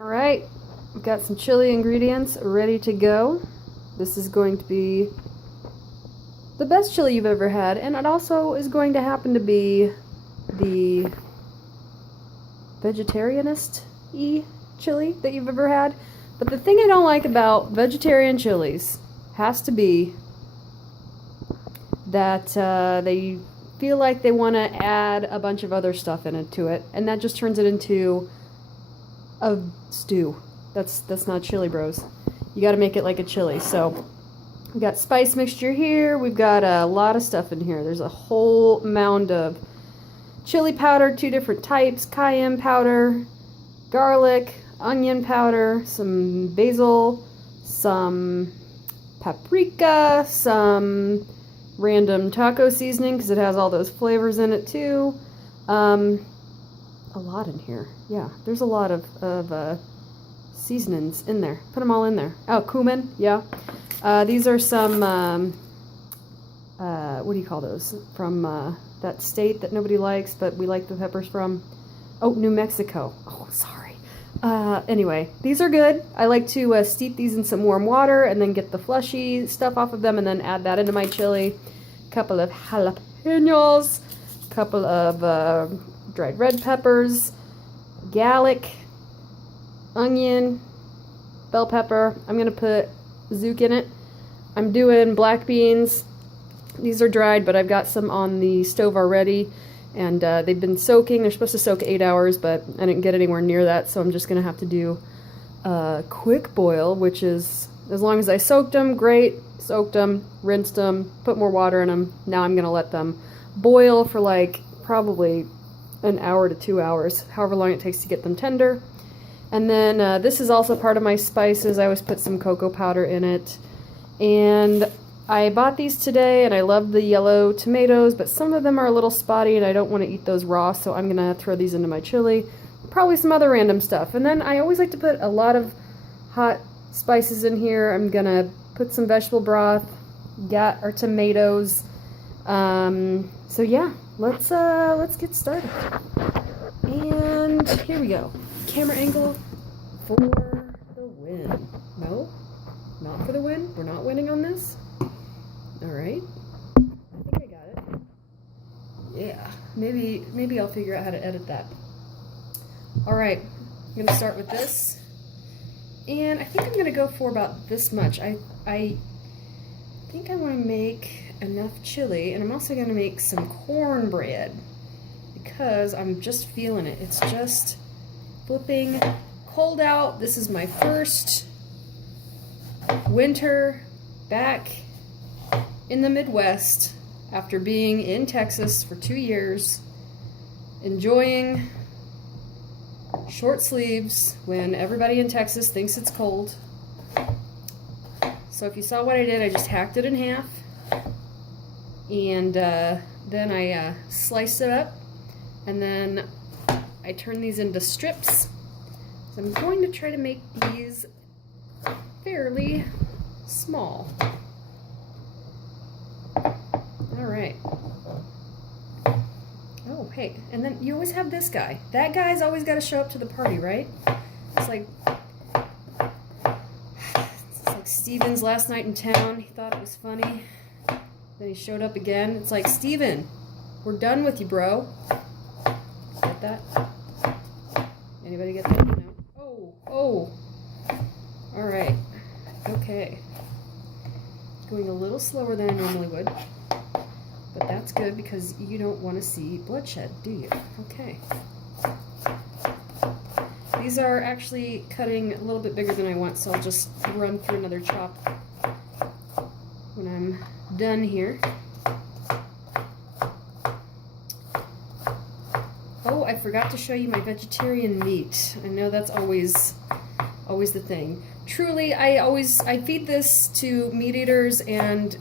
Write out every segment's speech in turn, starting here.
Alright, I've got some chili ingredients ready to go. This is going to be the best chili you've ever had, and it also is going to happen to be the vegetarianist-y chili that you've ever had. But the thing I don't like about vegetarian chilies has to be that they feel like they want to add a bunch of other stuff to it, and that just turns it into a stew. That's not Chili Bros. You got to make it like a chili. So we've got spice mixture here. We've got a lot of stuff in here. There's a whole mound of chili powder, 2 different types, cayenne powder, garlic, onion powder, some basil, some paprika, some random taco seasoning because it has all those flavors in it too. A lot in here. Yeah, there's a lot of seasonings in there. Put them all in there. Oh, cumin. Yeah. These are some, what do you call those? From that state that nobody likes, but we like the peppers from. Oh, New Mexico. Oh, sorry. Anyway, these are good. I like to steep these in some warm water and then get the fleshy stuff off of them and then add that into my chili. Couple of jalapenos, couple of dried red peppers, garlic, onion, bell pepper. I'm going to put zook in it. I'm doing black beans. These are dried, but I've got some on the stove already, and they've been soaking. They're supposed to soak 8 hours, but I didn't get anywhere near that, so I'm just going to have to do a quick boil, which is, as long as I soaked them, great. Soaked them, rinsed them, put more water in them. Now I'm going to let them boil for like probably an hour to 2 hours, however long it takes to get them tender. And then this is also part of my spices. I always put some cocoa powder in it. And I bought these today, and I love the yellow tomatoes, but some of them are a little spotty, and I don't want to eat those raw, so I'm going to throw these into my chili. Probably some other random stuff. And then I always like to put a lot of hot spices in here. I'm going to put some vegetable broth, got our tomatoes. So yeah, let's get started. And here we go. Camera angle for the win. No, not for the win. We're not winning on this. All right. I think I got it. Yeah. Maybe I'll figure out how to edit that. All right. I'm gonna start with this. And I think I'm gonna go for about this much. I think I want to make enough chili, and I'm also gonna make some cornbread because I'm just feeling it. It's just flipping cold out. This is my first winter back in the Midwest after being in Texas for 2 years, enjoying short sleeves when everybody in Texas thinks it's cold. So if you saw what I did, I just hacked it in half, and then I sliced it up, and then I turned these into strips. So I'm going to try to make these fairly small. All right. Oh, hey, and then you always have this guy. That guy's always got to show up to the party, right? It's like Steven's last night in town. He thought it was funny. Then he showed up again. It's like, Steven, we're done with you, bro. Get that? Anybody get that? No. Oh. All right. Okay. Going a little slower than I normally would. But that's good because you don't want to see bloodshed, do you? Okay. These are actually cutting a little bit bigger than I want, so I'll just run through another chop when I'm done here. Oh, I forgot to show you my vegetarian meat. I know that's always the thing. Truly, I feed this to meat eaters, and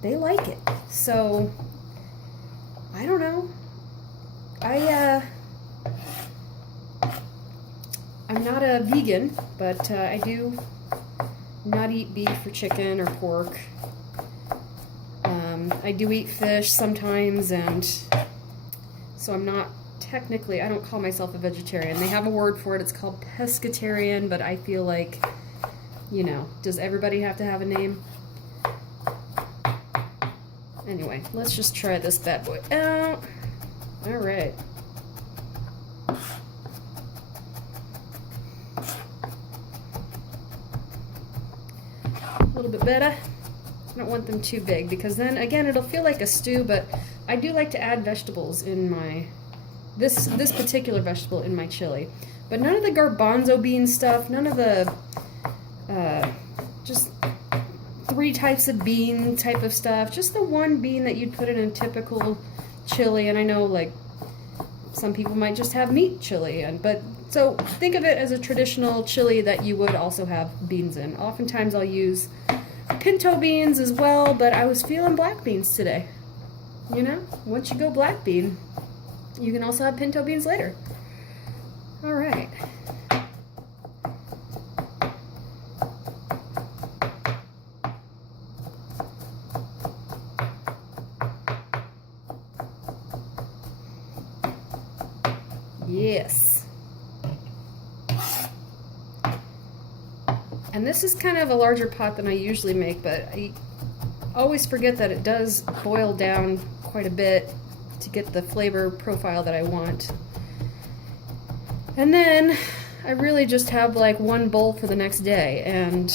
they like it. So, I don't know. I'm not a vegan, but I do not eat beef or chicken or pork. I do eat fish sometimes, and so I'm not technically, I don't call myself a vegetarian. They have a word for it. It's called pescatarian, but I feel like, you know, does everybody have to have a name? Anyway, let's just try this bad boy out. All right. A little bit better. I don't want them too big because then again it'll feel like a stew, but I do like to add vegetables in my this particular vegetable in my chili. But none of the garbanzo bean stuff, none of the just 3 types of bean type of stuff, just the one bean that you'd put in a typical chili. And I know like some people might just have meat chili, but so think of it as a traditional chili that you would also have beans in. Oftentimes I'll use pinto beans as well, but I was feeling black beans today. You know, once you go black bean, you can also have pinto beans later. All right. Yes. And this is kind of a larger pot than I usually make, but I always forget that it does boil down quite a bit to get the flavor profile that I want. And then I really just have like one bowl for the next day, and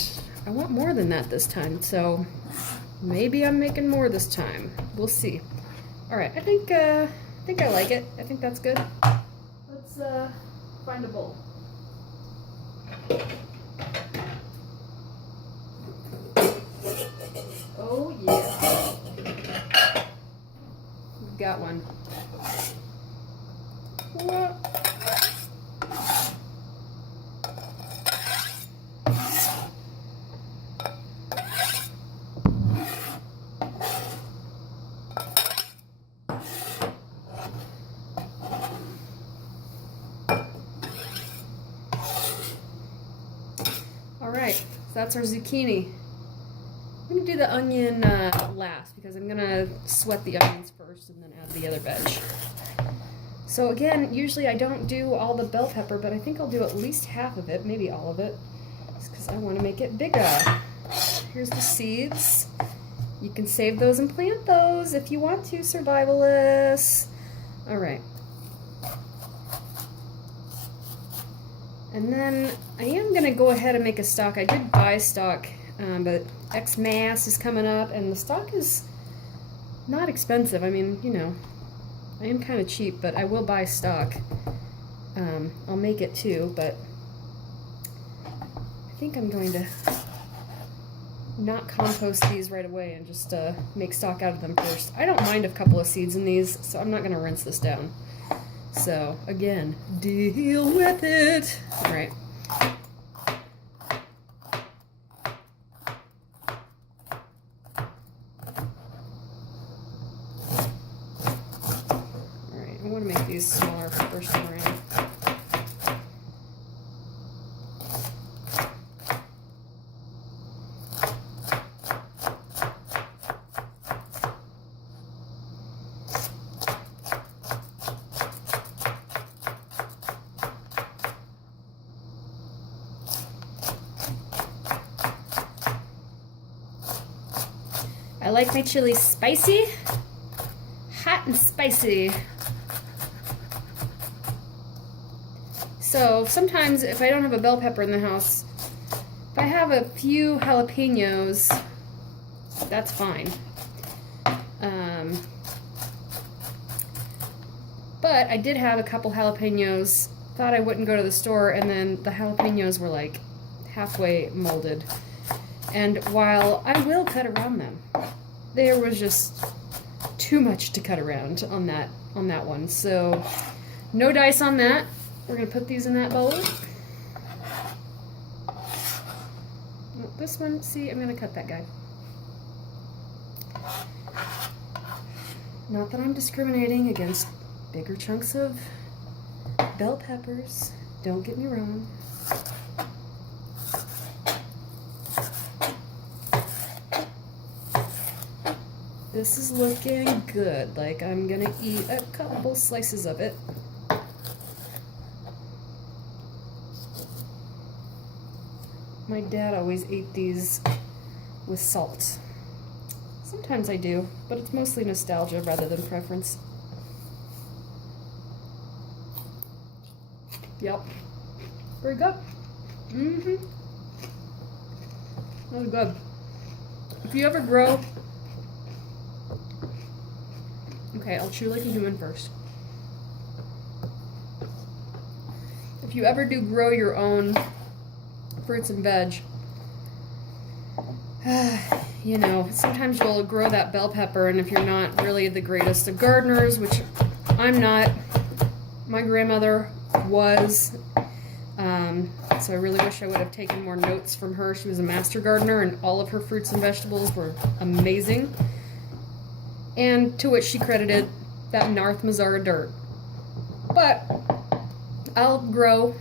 I want more than that this time, so maybe I'm making more this time. We'll see. All right, I think I like it. I think that's good. Let's find a bowl. Oh yeah. We've got one. What? All right, so that's our zucchini. I'm going to do the onion last because I'm going to sweat the onions first and then add the other veg. So again, usually I don't do all the bell pepper, but I think I'll do at least half of it, maybe all of it, just because I want to make it bigger. Here's the seeds. You can save those and plant those if you want to, survivalists. All right. And then I am going to go ahead and make a stock. I did buy stock, but Xmas is coming up, and the stock is not expensive. I mean, you know, I am kind of cheap, but I will buy stock. I'll make it too, but I think I'm going to not compost these right away and just make stock out of them first. I don't mind a couple of seeds in these, so I'm not going to rinse this down. So, again, deal with it. All right. I want to make these smaller for first time around. I like my chili spicy, hot and spicy. So sometimes if I don't have a bell pepper in the house, if I have a few jalapenos, that's fine. But I did have a couple jalapenos, thought I wouldn't go to the store, and then the jalapenos were like halfway molded. And while I will cut around them, there was just too much to cut around on that one. So no dice on that. We're going to put these in that bowl. This one, see, I'm going to cut that guy. Not that I'm discriminating against bigger chunks of bell peppers. Don't get me wrong. This is looking good. Like I'm going to eat a couple slices of it. My dad always ate these with salt. Sometimes I do, but it's mostly nostalgia rather than preference. Yep. Very good. Mm-hmm. That was good. If you ever grow... Okay, I'll chew like a human first. If you ever do grow your own fruits and veg, you know, sometimes you'll grow that bell pepper, and if you're not really the greatest of gardeners, which I'm not, my grandmother was, so I really wish I would have taken more notes from her. She was a master gardener, and all of her fruits and vegetables were amazing. And to which she credited that North Mazara dirt. But I'll grow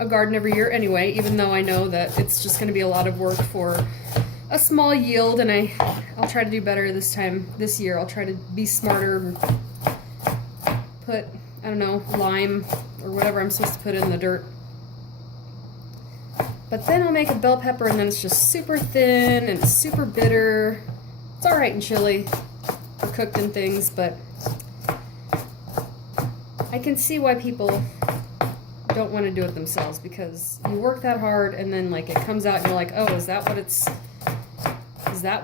a garden every year anyway, even though I know that it's just going to be a lot of work for a small yield, and I'll try to do better this year. I'll try to be smarter and put, I don't know, lime or whatever I'm supposed to put in the dirt. But then I'll make a bell pepper, and then it's just super thin and super bitter. It's alright in chili or cooked in things, but I can see why people don't want to do it themselves, because you work that hard and then like it comes out and you're like, oh, is that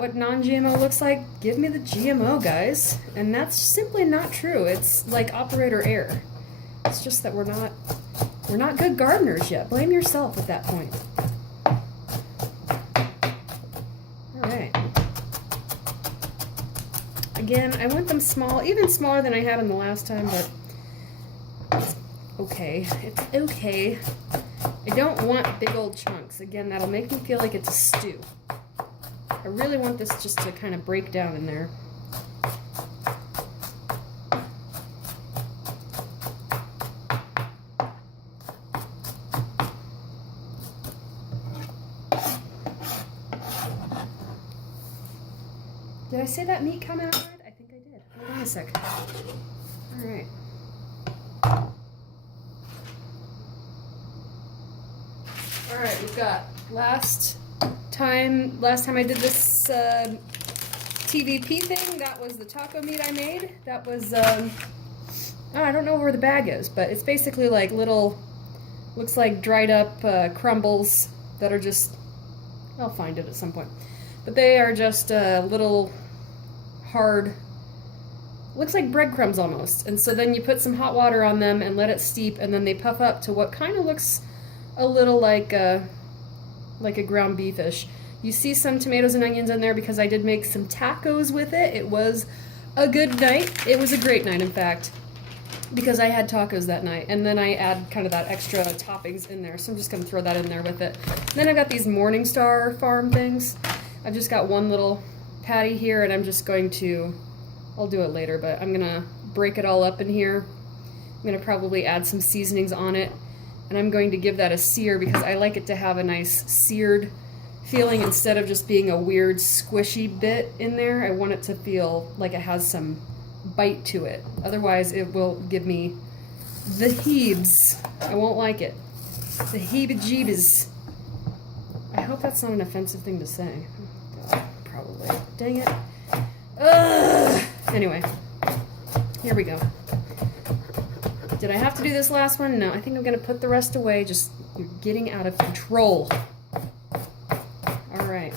what non-GMO looks like? Give me the GMO, guys. And that's simply not true. It's like operator error. It's just that we're not good gardeners yet. Blame yourself at that point. All right. Again, I want them small, even smaller than I had them the last time, but it's okay. It's okay. I don't want big old chunks. Again, that'll make me feel like it's a stew. I really want this just to kind of break down in there. Did I say that meat coming out right? I think I did. Hold on a sec. All right. All right, we've got last time I did this TVP thing, that was the taco meat I made. That was, oh, I don't know where the bag is, but it's basically like little, looks like dried up crumbles that are just, I'll find it at some point. But they are just little hard, looks like breadcrumbs almost. And so then you put some hot water on them and let it steep, and then they puff up to what kind of looks a little like a ground beefish. You see some tomatoes and onions in there because I did make some tacos with it. It was a good night. It was a great night, in fact, because I had tacos that night. And then I add kind of that extra toppings in there. So I'm just going to throw that in there with it. And then I've got these Morningstar Farm things. I've just got one little patty here, and I'm just going to, I'll do it later, but I'm going to break it all up in here. I'm going to probably add some seasonings on it. And I'm going to give that a sear because I like it to have a nice seared feeling instead of just being a weird squishy bit in there. I want it to feel like it has some bite to it. Otherwise it will give me the heebs. I won't like it. The heebie-jeebies. I hope that's not an offensive thing to say. Probably. Dang it. Ugh. Anyway, here we go. Did I have to do this last one? No, I think I'm going to put the rest away. Just, you're getting out of control. All right.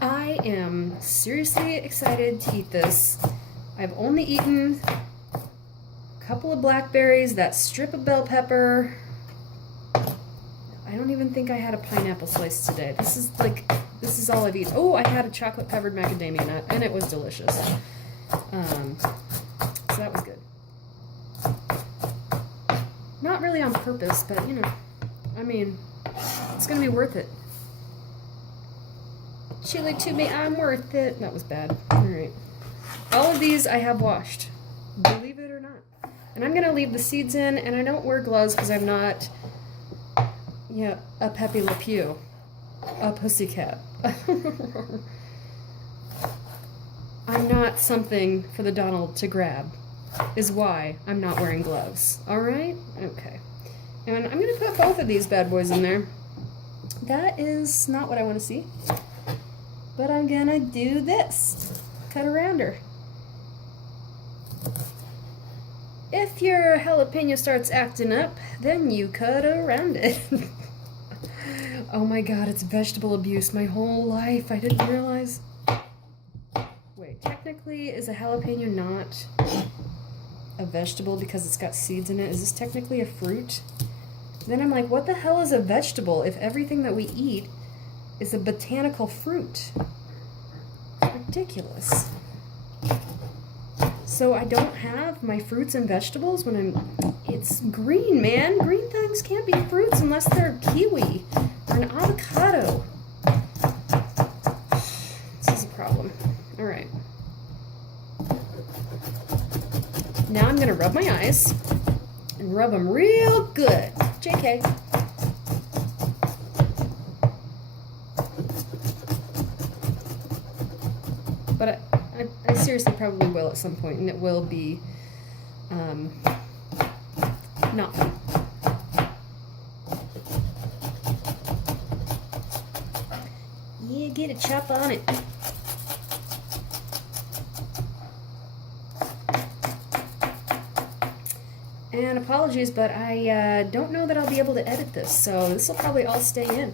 I am seriously excited to eat this. I've only eaten a couple of blackberries, that strip of bell pepper. I don't even think I had a pineapple slice today. This is all I've eaten. Oh, I had a chocolate covered macadamia nut, and it was delicious. So that was good. Not really on purpose, but you know, I mean, it's gonna be worth it. Chili to me, I'm worth it. That was bad. All right. All of these I have washed, believe it or not. And I'm gonna leave the seeds in, and I don't wear gloves because I'm not, a Pepe Le Pew, a pussycat. I'm not something for the Donald to grab. is why I'm not wearing gloves. Alright? Okay. And I'm going to put both of these bad boys in there. That is not what I want to see. But I'm going to do this. Cut around her. If your jalapeno starts acting up, then you cut around it. Oh my god, it's vegetable abuse my whole life. I didn't realize. Wait, technically, is a jalapeno not a vegetable because it's got seeds in it? Is this technically a fruit? Then I'm like, what the hell is a vegetable if everything that we eat is a botanical fruit? It's ridiculous. So I don't have my fruits and vegetables when it's green, man. Green things can't be fruits unless they're kiwi or an avocado. This is a problem. All right. Now I'm gonna rub my eyes and rub them real good. JK. But I seriously probably will at some point, and it will be not fun. Yeah, get a chop on it. And apologies, but I don't know that I'll be able to edit this, so this will probably all stay in.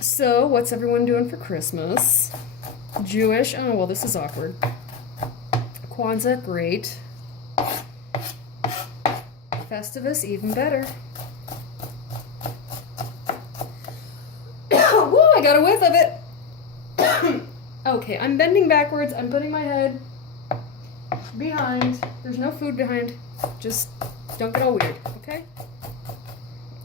So, what's everyone doing for Christmas? Jewish? Oh, well, this is awkward. Kwanzaa? Great. Festivus? Even better. Woo, I got a whiff of it! Okay, I'm bending backwards. I'm putting my head behind. There's no food behind. Just don't get all weird, okay?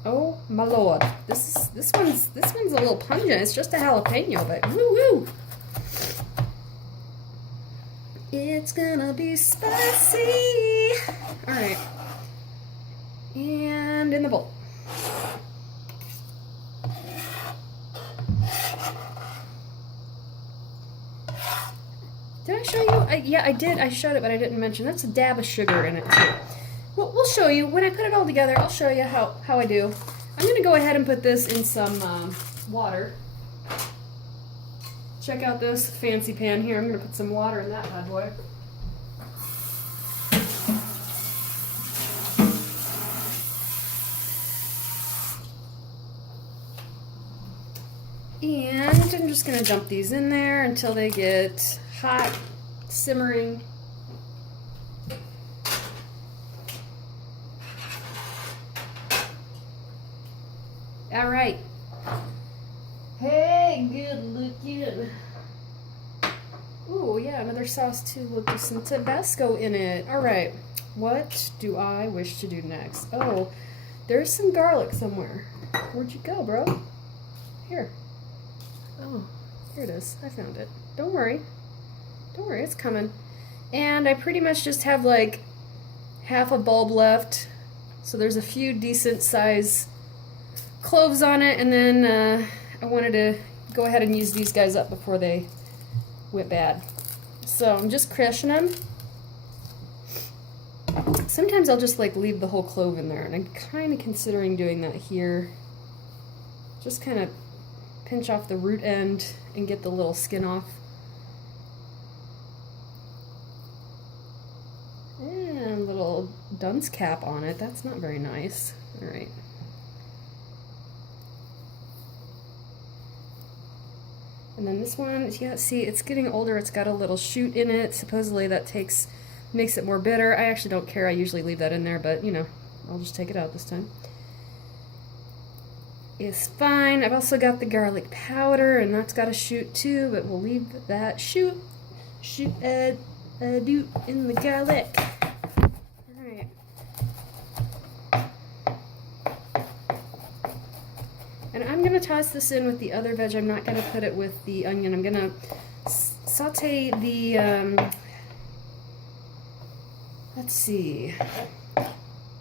Oh my lord, this one's a little pungent. It's just a jalapeno, but woo woo. It's gonna be spicy. All right, and in the bowl. Did I show you? Yeah, I did. I showed it, but I didn't mention. That's a dab of sugar in it too. Well, we'll show you. When I put it all together, I'll show you how I do. I'm going to go ahead and put this in some water. Check out this fancy pan here. I'm going to put some water in that bad boy. And I'm just going to dump these in there until they get hot, simmering. All right. Hey, good looking. Ooh, yeah, another sauce too. We'll do some Tabasco in it. All right. What do I wish to do next? Oh, there's some garlic somewhere. Where'd you go, bro? Here. Oh, here it is. I found it. Don't worry. Don't worry, it's coming. And I pretty much just have like half a bulb left. So there's a few decent size cloves on it, and then I wanted to go ahead and use these guys up before they went bad. So I'm just crushing them. Sometimes I'll just like leave the whole clove in there, and I'm kind of considering doing that here. Just kind of pinch off the root end and get the little skin off. And a little dunce cap on it. That's not very nice. All right. And then this one, yeah, see, it's getting older. It's got a little shoot in it. Supposedly that makes it more bitter. I actually don't care. I usually leave that in there, but, you know, I'll just take it out this time. It's fine. I've also got the garlic powder, and that's got a shoot too, but we'll leave that shoot do in the garlic. Alright. And I'm going to toss this in with the other veg. I'm not going to put it with the onion. I'm going to saute the, let's see.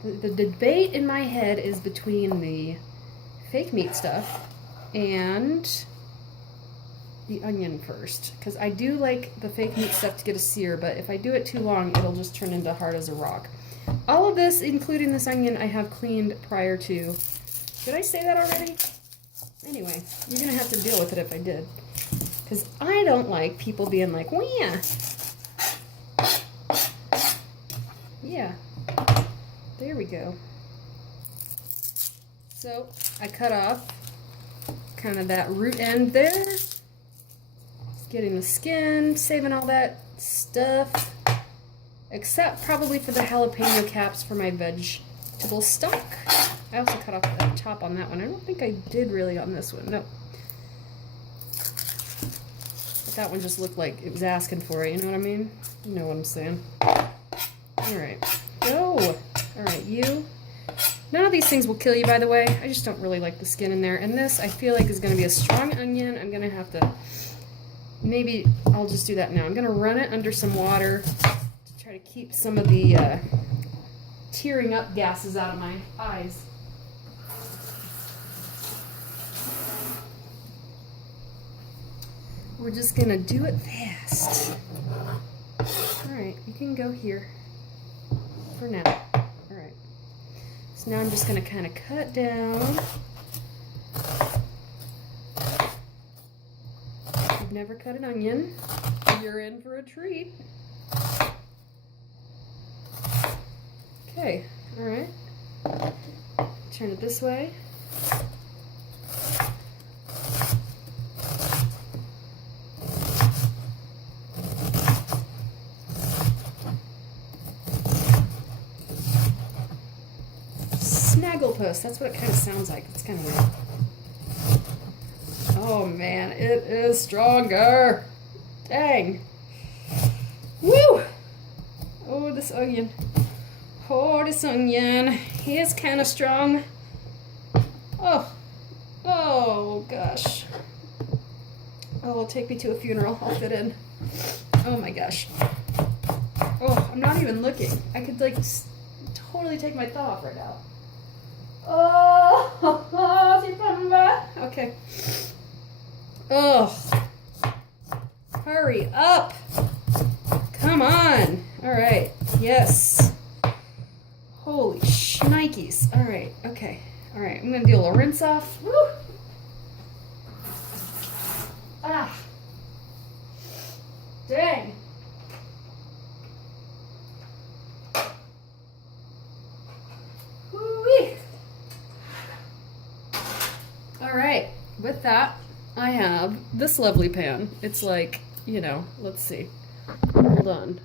The debate in my head is between the fake meat stuff and the onion first, because I do like the fake meat stuff to get a sear, but if I do it too long, it'll just turn into hard as a rock. All of this, including this onion, I have cleaned prior to. Did I say that already? Anyway, you're gonna have to deal with it if I did, because I don't like people being like, well, yeah, there we go. So I cut off kind of that root end there, getting the skin, saving all that stuff, except probably for the jalapeno caps for my vegetable stock. I also cut off the top on that one. I don't think I did really on this one, no. But that one just looked like it was asking for it, you know what I mean? You know what I'm saying. Alright, go! Alright, you. None of these things will kill you, by the way. I just don't really like the skin in there. And this, I feel like, is going to be a strong onion. I'm going to have to... Maybe I'll just do that now. I'm going to run it under some water to try to keep some of the tearing up gases out of my eyes. We're just going to do it fast. Alright, you can go here for now. Alright. So now I'm just going to kind of cut down. If you've never cut an onion, you're in for a treat. Okay, alright. Turn it this way. Snagglepuss, that's what it kind of sounds like. It's kind of weird. Oh man, it is stronger. Dang. Woo! Oh, this onion. Oh, this onion. He is kind of strong. Oh. Oh, gosh. Oh, it'll take me to a funeral. I'll fit in. Oh my gosh. Oh, I'm not even looking. I could, like, totally take my thought off right now. Oh, okay. Oh, hurry up. Come on. All right. Yes. Holy shnikes. All right. Okay. All right. I'm going to do a little rinse off. Woo. Ah. Dang. Woo-wee. All right. With that, I have this lovely pan. It's like, you know, let's see. Hold on.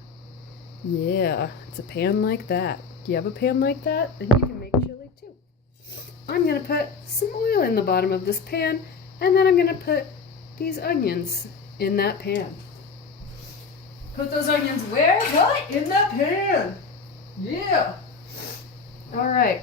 Yeah, it's a pan like that. Do you have a pan like that? Then you can make chili too. I'm going to put some oil in the bottom of this pan, and then I'm going to put these onions in that pan. Put those onions where? What? In that pan. Yeah. All right.